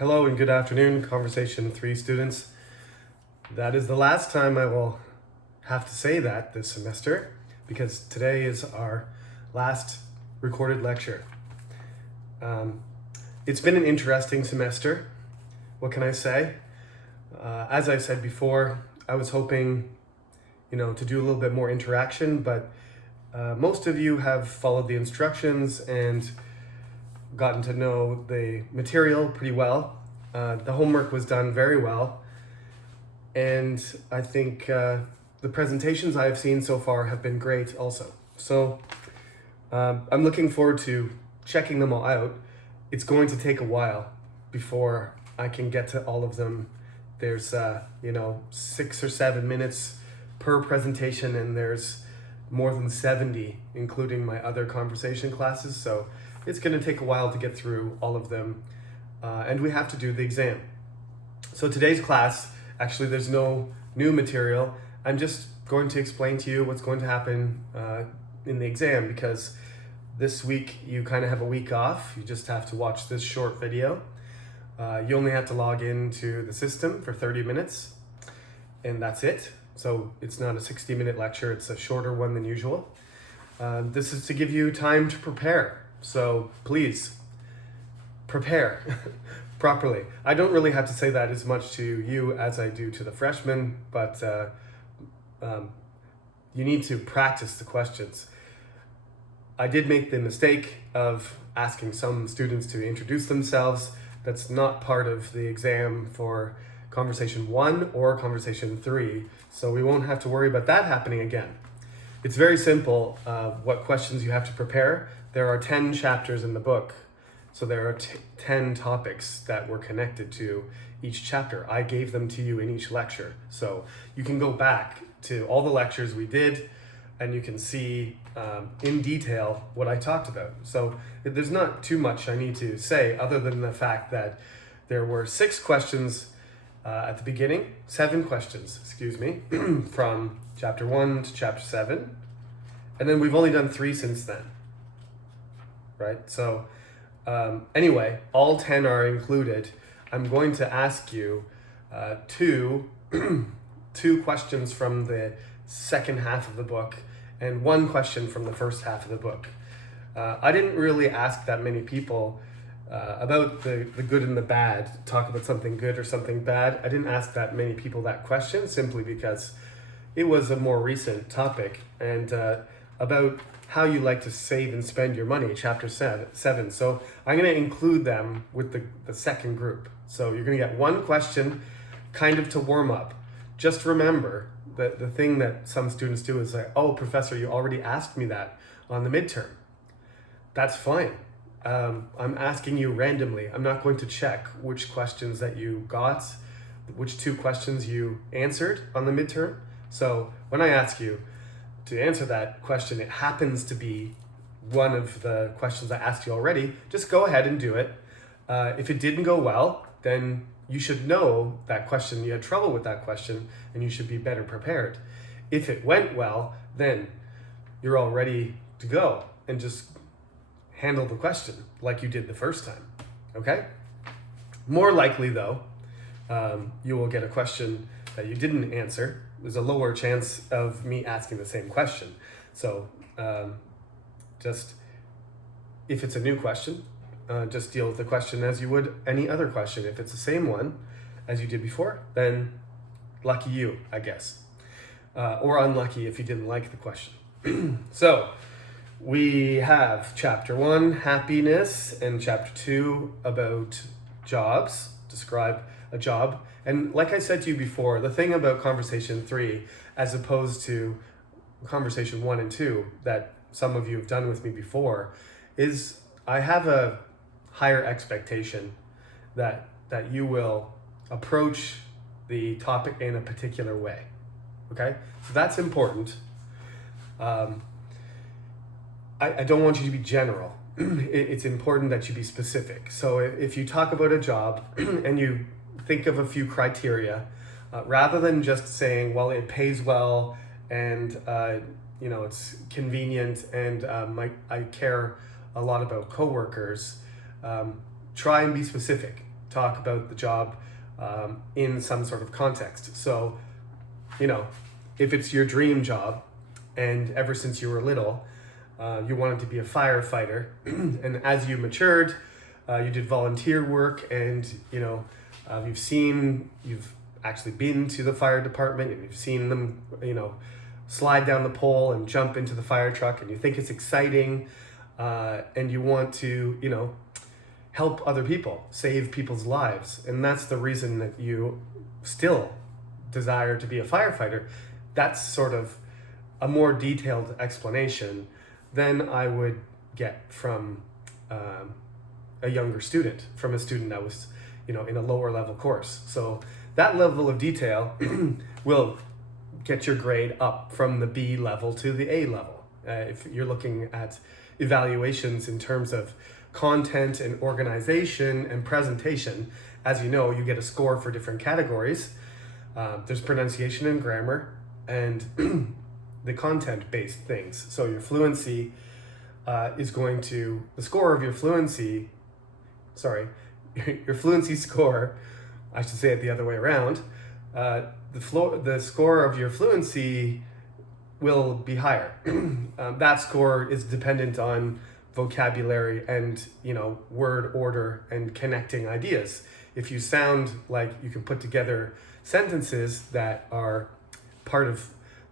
Hello and good afternoon, Conversation 3 students. That is the last time I will have to say that this semester because today is our last recorded lecture. It's been an interesting semester. What can I say? As I said before, I was hoping, to do a little bit more interaction, but most of you have followed the instructions and gotten to know the material pretty well. The homework was done very well, and I think the presentations I've seen so far have been great also. So I'm looking forward to checking them all out. It's going to take a while before I can get to all of them. There's 6 or 7 minutes per presentation, and there's more than 70, including my other conversation classes. So it's going to take a while to get through all of them, and we have to do the exam. So today's class, actually there's no new material. I'm just going to explain to you what's going to happen in the exam, because this week you kind of have a week off. You just have to watch this short video. You only have to log into the system for 30 minutes, and that's it. So it's not a 60-minute lecture, it's a shorter one than usual. This is to give you time to prepare. So please, prepare properly. I don't really have to say that as much to you as I do to the freshmen, but you need to practice the questions. I did make the mistake of asking some students to introduce themselves. That's not part of the exam for Conversation 1 or Conversation 3, so we won't have to worry about that happening again. It's very simple what questions you have to prepare. There are 10 chapters in the book, so there are 10 topics that were connected to each chapter. I gave them to you in each lecture, so you can go back to all the lectures we did, and you can see in detail what I talked about. So there's not too much I need to say other than the fact that there were 6 questions at the beginning, 7 questions, from chapter 1 to chapter 7, and then we've only done 3 since then, right? So anyway, all 10 are included. I'm going to ask you two questions from the second half of the book and 1 question from the first half of the book. I didn't really ask that many people about the good and the bad, talk about something good or something bad. I didn't ask that many people that question simply because it was a more recent topic, and about how you like to save and spend your money, chapter 7. So I'm going to include them with the second group. So you're going to get 1 question kind of to warm up. Just remember that the thing that some students do is like, oh, professor, you already asked me that on the midterm. That's fine. I'm asking you randomly. I'm not going to check which questions that you got, which 2 questions you answered on the midterm. So when I ask you to answer that question, it happens to be one of the questions I asked you already, just go ahead and do it. If it didn't go well, then you should know that question, you had trouble with that question, and you should be better prepared. If it went well, then you're all ready to go and just handle the question like you did the first time, okay? More likely though, you will get a question that you didn't answer. There's a lower chance of me asking the same question. So just, if it's a new question, just deal with the question as you would any other question. If it's the same one as you did before, then lucky you, I guess. Or unlucky if you didn't like the question. So we have chapter 1, happiness, and chapter 2 about jobs, describe a job. And like I said to you before, the thing about Conversation 3, as opposed to Conversation 1 and 2 that some of you have done with me before, is I have a higher expectation that you will approach the topic in a particular way, okay? So that's important. I don't want you to be general. It's important that you be specific. So if you talk about a job and you think of a few criteria, rather than just saying, well, it pays well and it's convenient and I care a lot about coworkers, try and be specific. talk about the job in some sort of context. So, if it's your dream job, and ever since you were little, you wanted to be a firefighter, and as you matured, you did volunteer work, and you've actually been to the fire department, and you've seen them, slide down the pole and jump into the fire truck, and you think it's exciting, and you want to, help other people, save people's lives, and that's the reason that you still desire to be a firefighter. That's sort of a more detailed explanation than I would get from a younger student, from a student that was, in a lower level course. So that level of detail will get your grade up from the B level to the A level. If you're looking at evaluations in terms of content and organization and presentation, as you know, you get a score for different categories. There's pronunciation and grammar, and the content-based things. So your fluency the score of your fluency, your fluency score, I should say it the other way around, the score of your fluency will be higher. That score is dependent on vocabulary and, word order and connecting ideas. If you sound like you can put together sentences that are part of,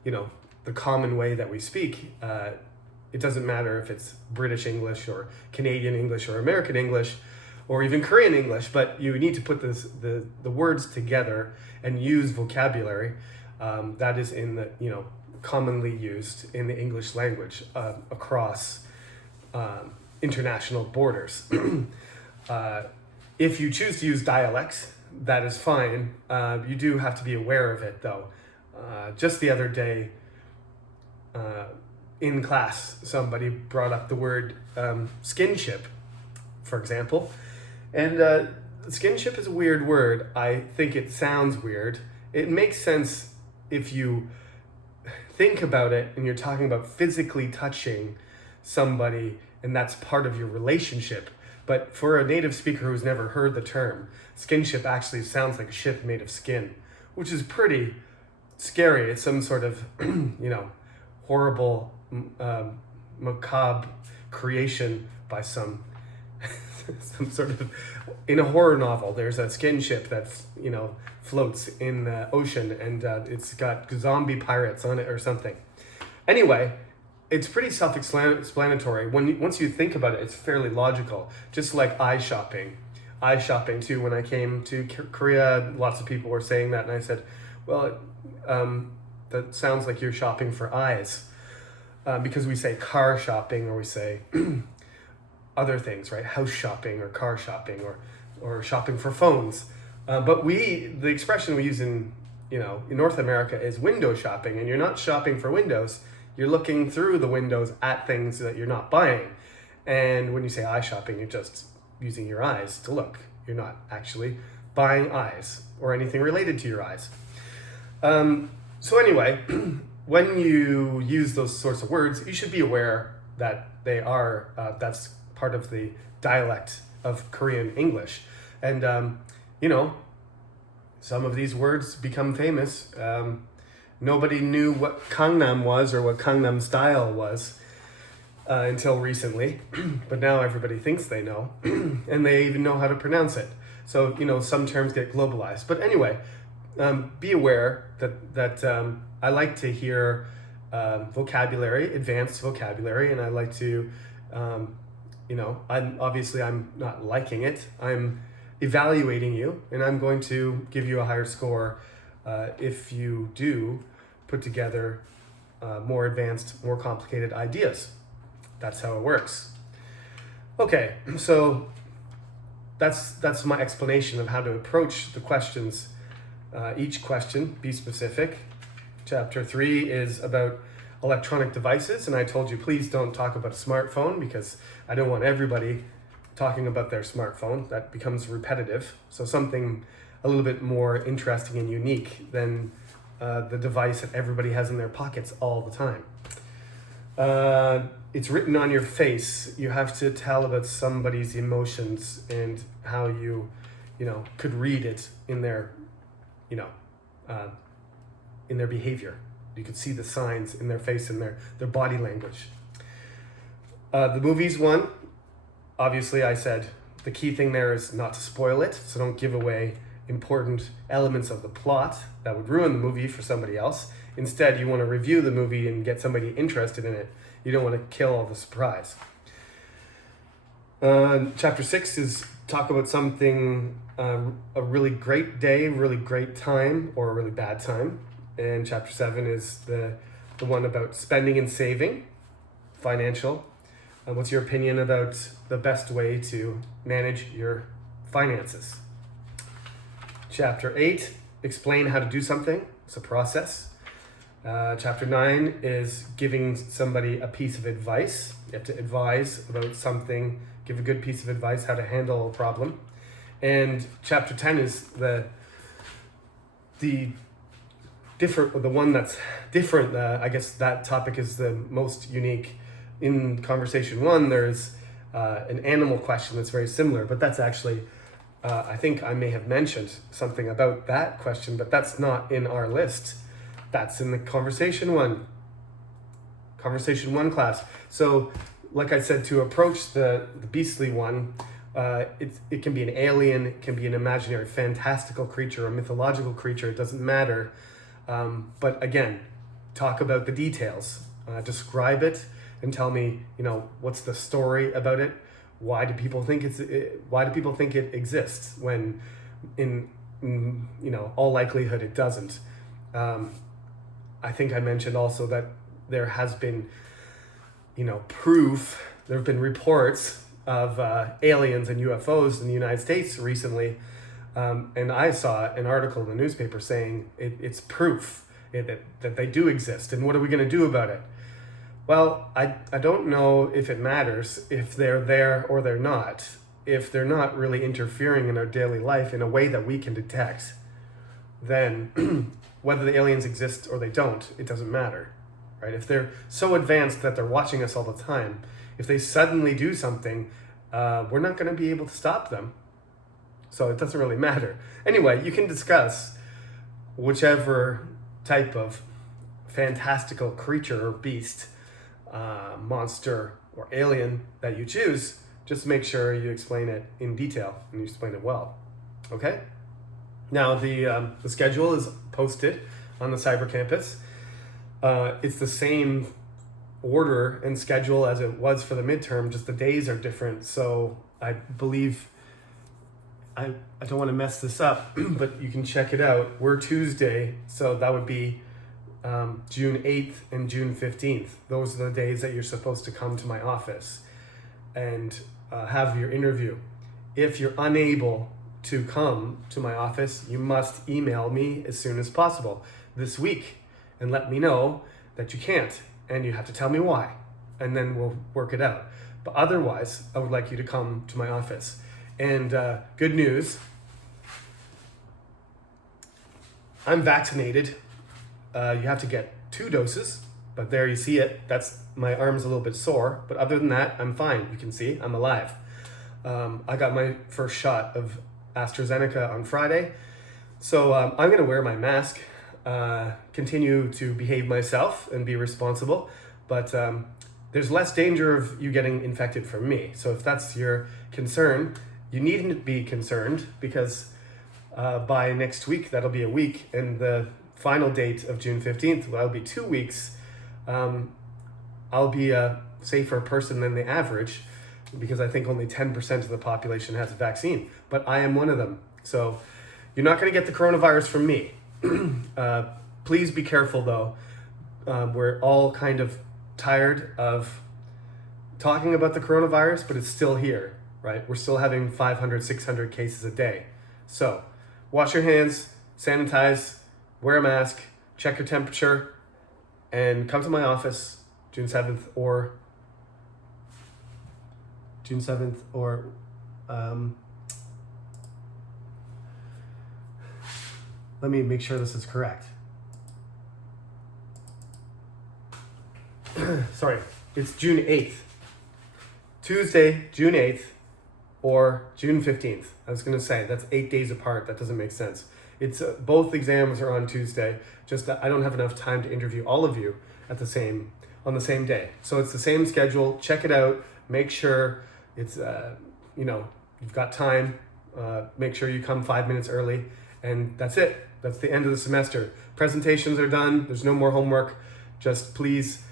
the common way that we speak, it doesn't matter if it's British English or Canadian English or American English or even Korean English, but you need to put the words together and use vocabulary that is in the, commonly used in the English language across international borders. If you choose to use dialects, that is fine. You do have to be aware of it, though. Just the other day, in class, somebody brought up the word skinship, for example. And skinship is a weird word. I think it sounds weird. It makes sense if you think about it and you're talking about physically touching somebody and that's part of your relationship. But for a native speaker who's never heard the term, skinship actually sounds like a ship made of skin, which is pretty scary. It's some sort of, horrible, macabre creation by some sort of, in a horror novel, there's a skin ship that, floats in the ocean, and it's got zombie pirates on it or something. Anyway, it's pretty self-explanatory. Once you think about it, it's fairly logical. Just like eye shopping. Eye shopping too, when I came to Korea, lots of people were saying that, and I said, well, that sounds like you're shopping for eyes. Because we say car shopping, or we say other things, right? House shopping or car shopping or shopping for phones. But the expression we use in North America is window shopping, and you're not shopping for windows. You're looking through the windows at things that you're not buying. And when you say eye shopping, you're just using your eyes to look. You're not actually buying eyes or anything related to your eyes. So anyway, when you use those sorts of words, you should be aware that they are, that's part of the dialect of Korean English. And, some of these words become famous. Nobody knew what Gangnam was or what Gangnam style was until recently, but now everybody thinks they know, and they even know how to pronounce it. So, some terms get globalized. But anyway, be aware that I like to hear vocabulary, advanced vocabulary, and I like to, I'm not liking it. I'm evaluating you, and I'm going to give you a higher score if you do put together more advanced, more complicated ideas. That's how it works. Okay, so that's my explanation of how to approach the questions. Each question, be specific. Chapter 3 is about electronic devices, and I told you please don't talk about a smartphone because I don't want everybody talking about their smartphone. That becomes repetitive. So something a little bit more interesting and unique than the device that everybody has in their pockets all the time. It's written on your face. You have to tell about somebody's emotions and how you could read it in their, in their behavior. You could see the signs in their face and their body language. The movies one, obviously I said the key thing there is not to spoil it, so don't give away important elements of the plot that would ruin the movie for somebody else. Instead, you want to review the movie and get somebody interested in it. You don't want to kill all the surprise. Chapter 6 is talk about something, a really great day, really great time, or a really bad time. And chapter 7 is the one about spending and saving, financial. What's your opinion about the best way to manage your finances? Chapter 8, explain how to do something. It's a process. Chapter 9 is giving somebody a piece of advice. You have to advise about something, give a good piece of advice, how to handle a problem. And chapter 10 is the one that's different. I guess that topic is the most unique. In conversation 1, there's an animal question that's very similar, but that's actually, I think I may have mentioned something about that question, but that's not in our list. That's in the conversation 1 class. So, like I said, to approach the beastly one, it can be an alien, it can be an imaginary fantastical creature, a mythological creature, it doesn't matter. But again, talk about the details, describe it, and tell me, what's the story about it? Why do people think it exists when, in all likelihood, it doesn't? I think I mentioned also that there has been, proof. There have been reports of aliens and UFOs in the United States recently, and I saw an article in the newspaper saying it's proof that they do exist. And what are we going to do about it? Well, I don't know if it matters if they're there or they're not. If they're not really interfering in our daily life in a way that we can detect, then whether the aliens exist or they don't, it doesn't matter, right? If they're so advanced that they're watching us all the time, if they suddenly do something, we're not going to be able to stop them. So it doesn't really matter. Anyway, you can discuss whichever type of fantastical creature or beast, monster or alien that you choose. Just make sure you explain it in detail and you explain it well. Okay? Now the schedule is posted on the Cyber Campus. It's the same order and schedule as it was for the midterm, just the days are different. So I believe, I don't want to mess this up, but you can check it out. We're Tuesday, so that would be June 8th and June 15th. Those are the days that you're supposed to come to my office and have your interview. If you're unable to come to my office, you must email me as soon as possible this week and let me know that you can't, and you have to tell me why, and then we'll work it out. But otherwise, I would like you to come to my office. And good news, I'm vaccinated. You have to get 2 doses, but there you see it. That's, my arm's a little bit sore, but other than that, I'm fine. You can see I'm alive. I got my first shot of AstraZeneca on Friday, so I'm gonna wear my mask, continue to behave myself and be responsible, but there's less danger of you getting infected from me. So if that's your concern, you needn't be concerned, because by next week, that'll be a week, and the final date of June 15th, that'll be 2 weeks. I'll be a safer person than the average, because I think only 10% of the population has a vaccine, but I am one of them. So you're not going to get the coronavirus from me. Please be careful though. We're all kind of tired of talking about the coronavirus, but it's still here, right? We're still having 500, 600 cases a day. So wash your hands, sanitize, wear a mask, check your temperature, and come to my office June 7th or let me make sure this is correct. Sorry, it's June 8th. Tuesday, June 8th, or June 15th. I was going to say that's 8 days apart. That doesn't make sense. It's both exams are on Tuesday. Just that I don't have enough time to interview all of you on the same day. So it's the same schedule. Check it out. Make sure it's you've got time. Make sure you come 5 minutes early, and that's it. That's the end of the semester. Presentations are done. There's no more homework. Just please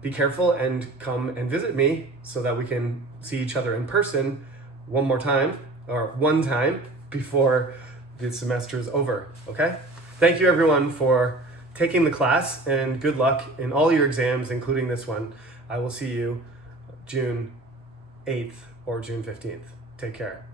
be careful and come and visit me so that we can see each other in person one time before the semester is over. Okay? Thank you everyone for taking the class, and good luck in all your exams, including this one. I will see you June 8th or June 15th. Take care.